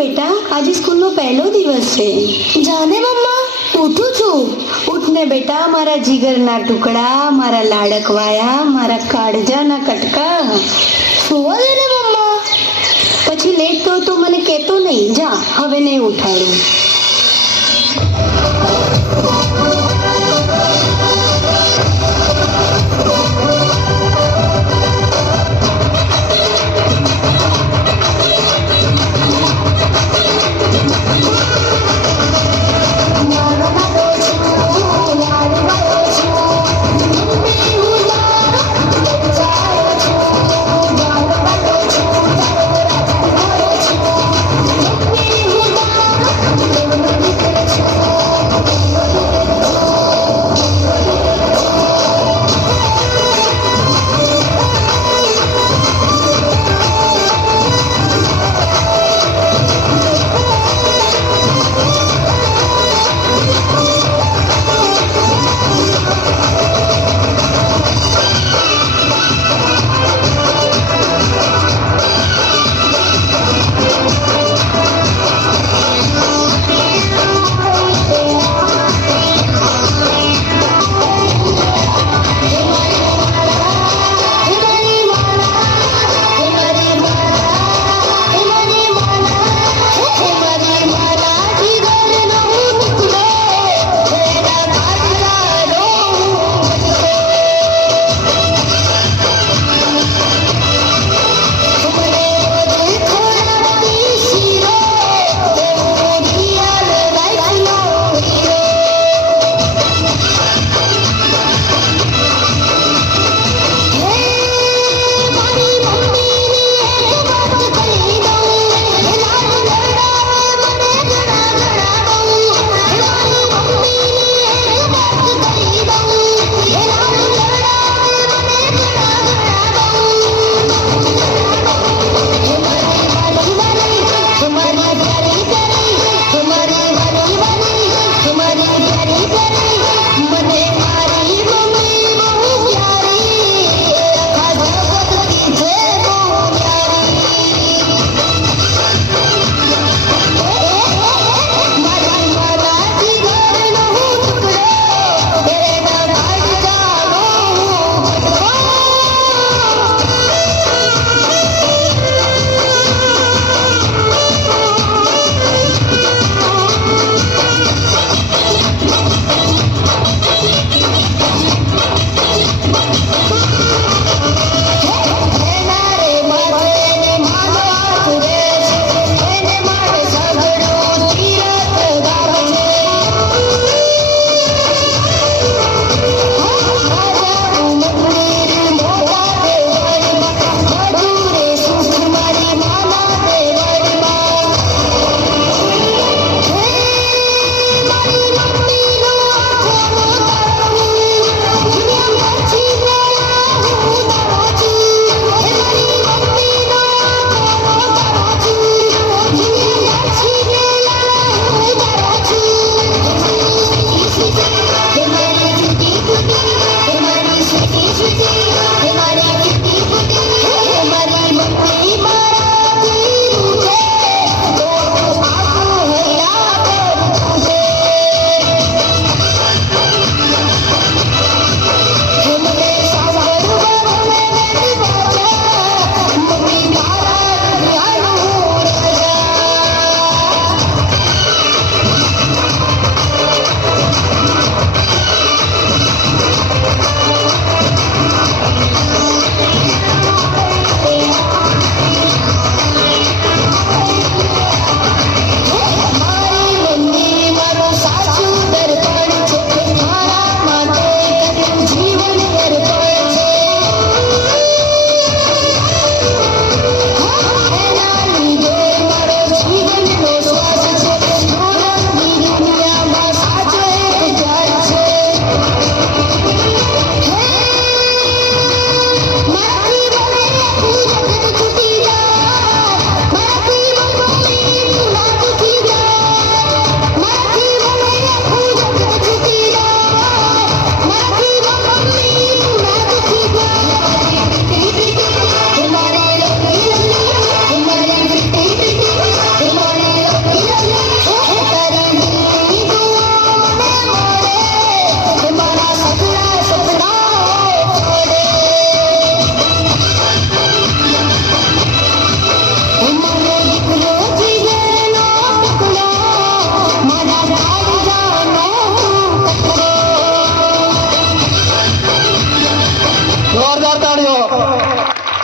બેટા, આજે સ્કૂલનો પહેલો દિવસ છે. જાને મમ્મા, ઉઠું છું. ઉઠને બેટા, મારા જીગરના ટુકડા, મારા લાડકવાયા મારા કાળજાના કટકા. સુવા દે ને મમ્મા. પછી લેટ તો તો મને કહેતો નહીં. જા, હવે નહીં ઉઠાડું.